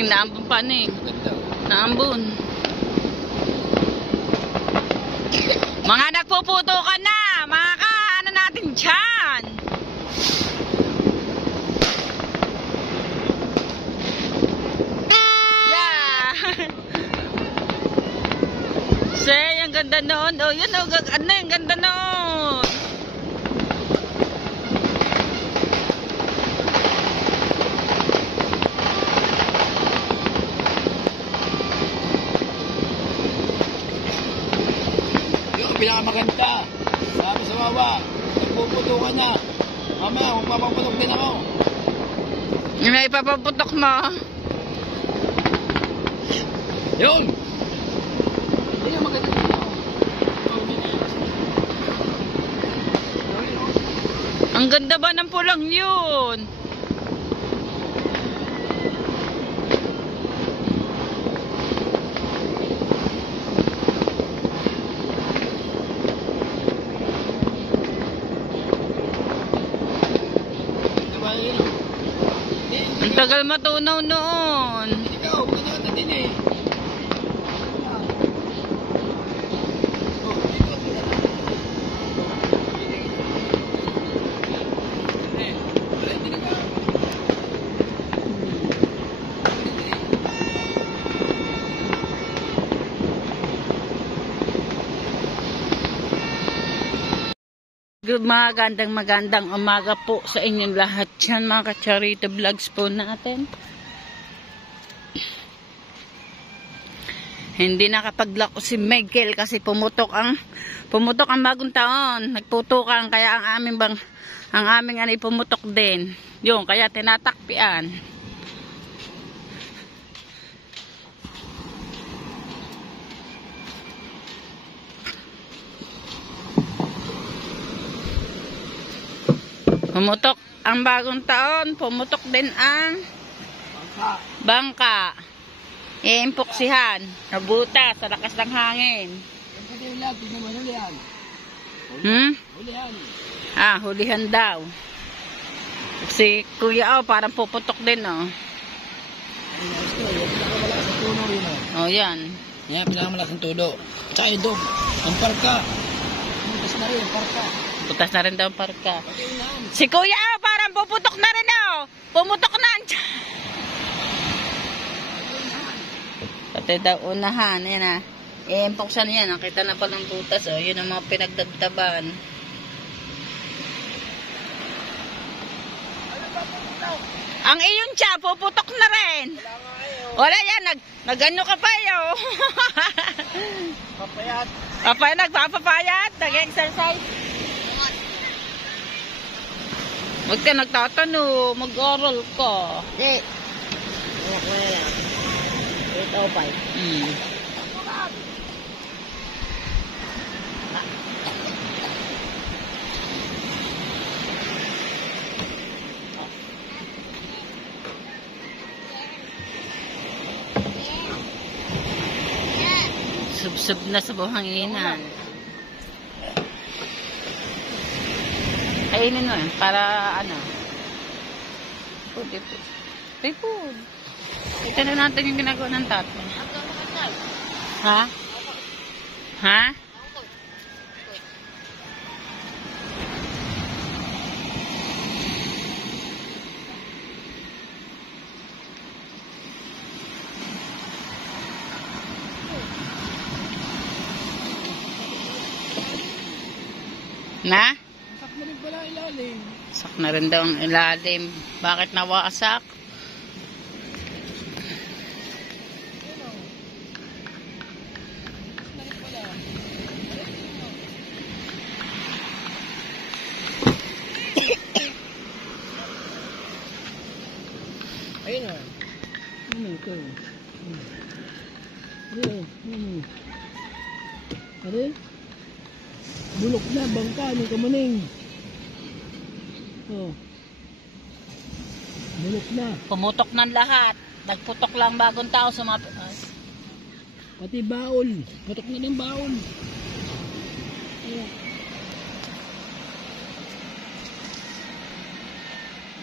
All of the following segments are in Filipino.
Ay, naambon pa na eh. Naambon. Mga nagpuputo ka na. Mga ano natin dyan. Yeah. Say, ang ganda noon. Oh, yun oh. Ano, ang ganda noon. Pinakamaganda. Sabi sa wawa, nagpuputo ka na. Mamaya, kung papaputok din ako. Yung may ipapaputok mo. Yun! Hindi nga maganda dito. Ang ganda ba ng pulang yun? Ang tagal matunaw noon. Ikaw, maganda ka din eh. Magandang umaga po sa inyong lahat yan, mga ka-Charito Vlogs po natin. Hindi nakapaglako si Michael kasi pumutok ang bagong taon. Nagputukan kaya ang aming anay pumutok din. Yun, kaya tinatakpian. Pumutok ang bagong taon, pumutok din ang bangka. Iimpoksihan, nabuta sa lakas ng hangin. Hulihan. Ah, hulihan daw. Si Kuya parang puputok din Oh, yan. Yan, pinakamalakas ng tulo. Tsaka yung dog. Ang parka. Butas na rin, parka. Butas na rin daw ang parka. Si Kuya parang puputok na rin Pumutok na. Pati daw unahan. Yan iimpoksan yan. Nakita na pa ng butas. Yun ang mga pinagdagdaban. Ang iyon siya, puputok na rin. Wala yan, nag-ano ka pa Papayat. Nagpapapayat, nag-exercise. Huwag ka nagtatanong, mag-oral ka. Hindi. Wala lang. 8:05. Sub-sub na sa buhanginan. Kainin mo para Food. Ito na natin yung ginagawa ng tatay. Ha? Ha? Na? Sak na rin pala ilalim. Sak na rin daw ang ilalim. Bakit nawasak? Ayun o. Ano ito? Ano? Bulok na, bangka, ano kamaning? Oh. Bulok na. Pumutok ng lahat. Nagputok lang bagong tao sa mga... Pati baon. Putok na ng baon.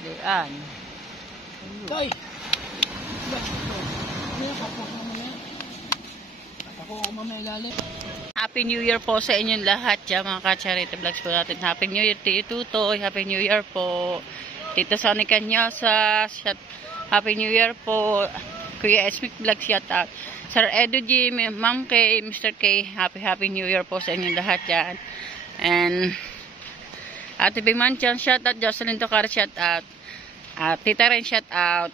Diyan. Toy! Ako mamaya ilalim. Happy New Year po sa inyong lahat dyan, mga ka-charity vlogs po natin. Happy New Year, Tito Tutoy. Happy New Year po. Tito Sonny Canyosa. Happy New Year po. Kuya Esmic Vlog, shout out. Sir Edu G, Ma'am K, Mr. K. Happy New Year po sa inyong lahat dyan. And Ate Bimanchan, shout out. Jocelyn Tocar, shout out. Tita Ren, shout out.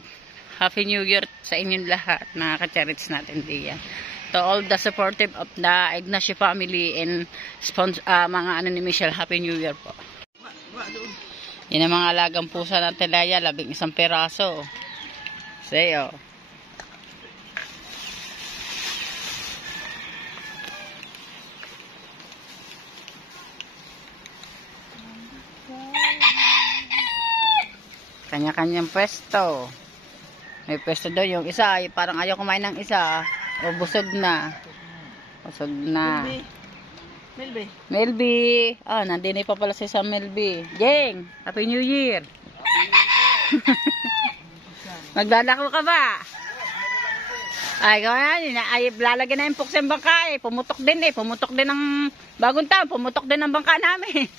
Happy New Year sa inyong lahat, mga ka-charities natin diyan. To all the supportive of the Ignacio family and mga ni Michelle, Happy New Year po. Yan ang mga alagang pusa ng Telaya, 11 peraso. Sayo. Kanya-kanyang pwesto. May pwesto daw yung isa, ay parang ayaw kumain ng isa. O busog na. Busog na. Melby. Melby. Ah, nandini pa pala si Sam Melby. Jeng, Happy New Year. Maglalako ka ba? Ay, ganyan. Ay, lalagyan na yung puks yung bangka eh. Pumutok din eh. Pumutok din ng bagong taon. Pumutok din ng bangka namin.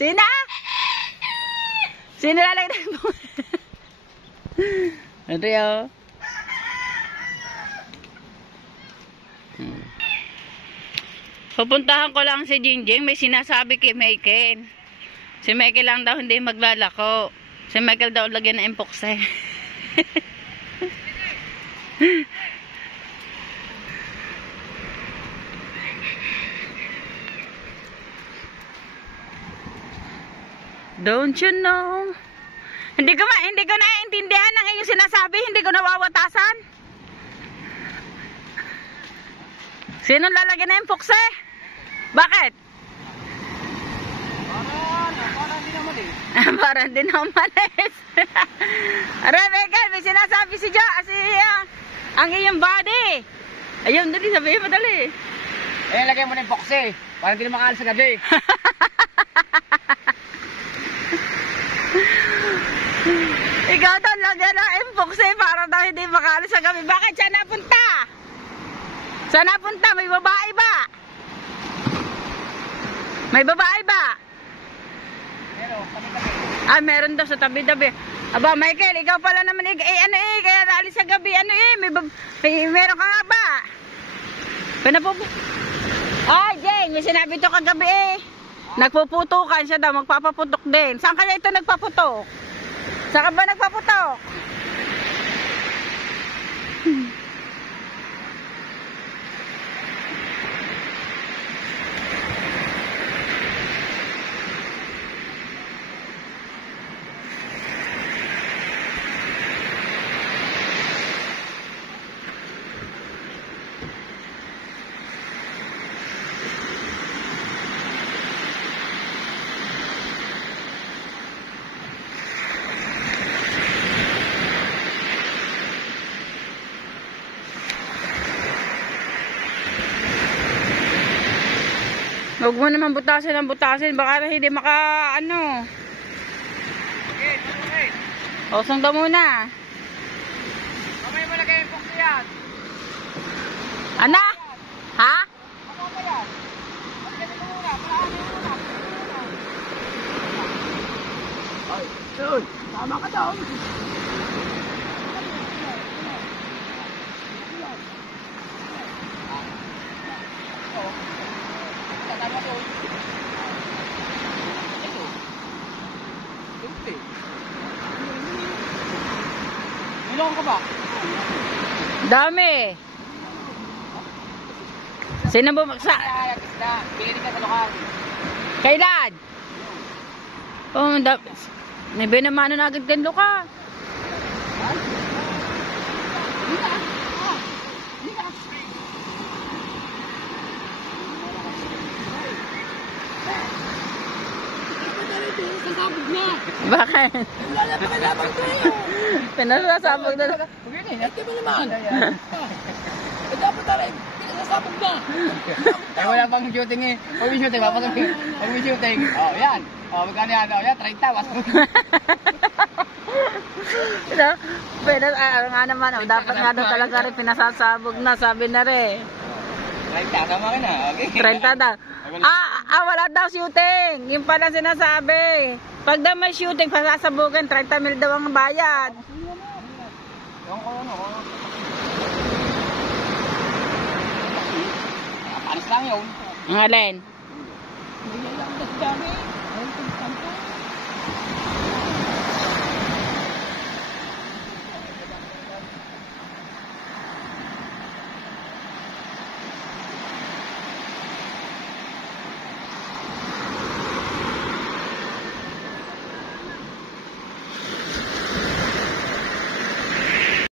Sina? Sino lalagyan na yung puks? Ito yun. Pupuntahan ko lang si Jingjing. May sinasabi kay Michael. Si Michael lang daw hindi maglalako. Si Michael daw lagyan na impokse. Don't you know? Hindi ko naiintindihan ang iyong sinasabi. Hindi ko nawawatasan. Sino lalagyan na impokse? Bakit? Para hindi naman eh. Para hindi naman eh. Rebecca, may sinasabi si Jo, ang iyong body. Ayun, dali, sabihin mo dali. Eh, lagay mo na yung box eh. Para hindi na makaalis sa gabi. Ikaw daw lagyan na impokse para daw hindi makaalis sa gabi. Bakit siya napunta? Saan napunta? May babae ba? May babae ba? Pero, tabi-tabi. Ah, meron daw sa tabi-tabi. Aba, Michael, ikaw pala naman kaya naalis sa gabi, meron ka nga ba? Ay, Jane, may sinabi to kagabi eh. Nagpuputukan siya daw, magpapaputok din. Saan kaya ito nagpaputok? Saan ka ba nagpaputok? Huwag mo naman butasin ang butasin. Baka hindi maka Okay. O, sangga muna. Kamay mo lagay yung box yan. Ana? Ha? Ano ba yan? Lagyan mo muna. Parahan mo muna. Ay, yun. Tama ka daw. Tama ko. Ito. Ito. Nilong ka ba? Dami. Sino bumaksa? Pili ka sa lokal. Kailan? Oh, may binamano na agad ganlo ka. Bakit? Wala pa kalabang tayo. Pinasasabog na. Pagkini, ito mo naman. Dapat tayo, pinasasabog na. Ay, wala pang shooting eh. Pag may shooting, pag may shooting. Oh, yan. Oh, magkano yan? Oh, yan, 30. No? Pero nga naman, dapat nga daw talaga rin pinasasabog na, sabi na rin. 30, tama ka na. Okay. 30 daw. Wala daw shooting. Yung pala sinasabi. Pag daw may shooting, pasasabugan, 30 mil daw ang bayad. Yung ko ano. Panis lang yun. Ang alin? Hindi lang das dami.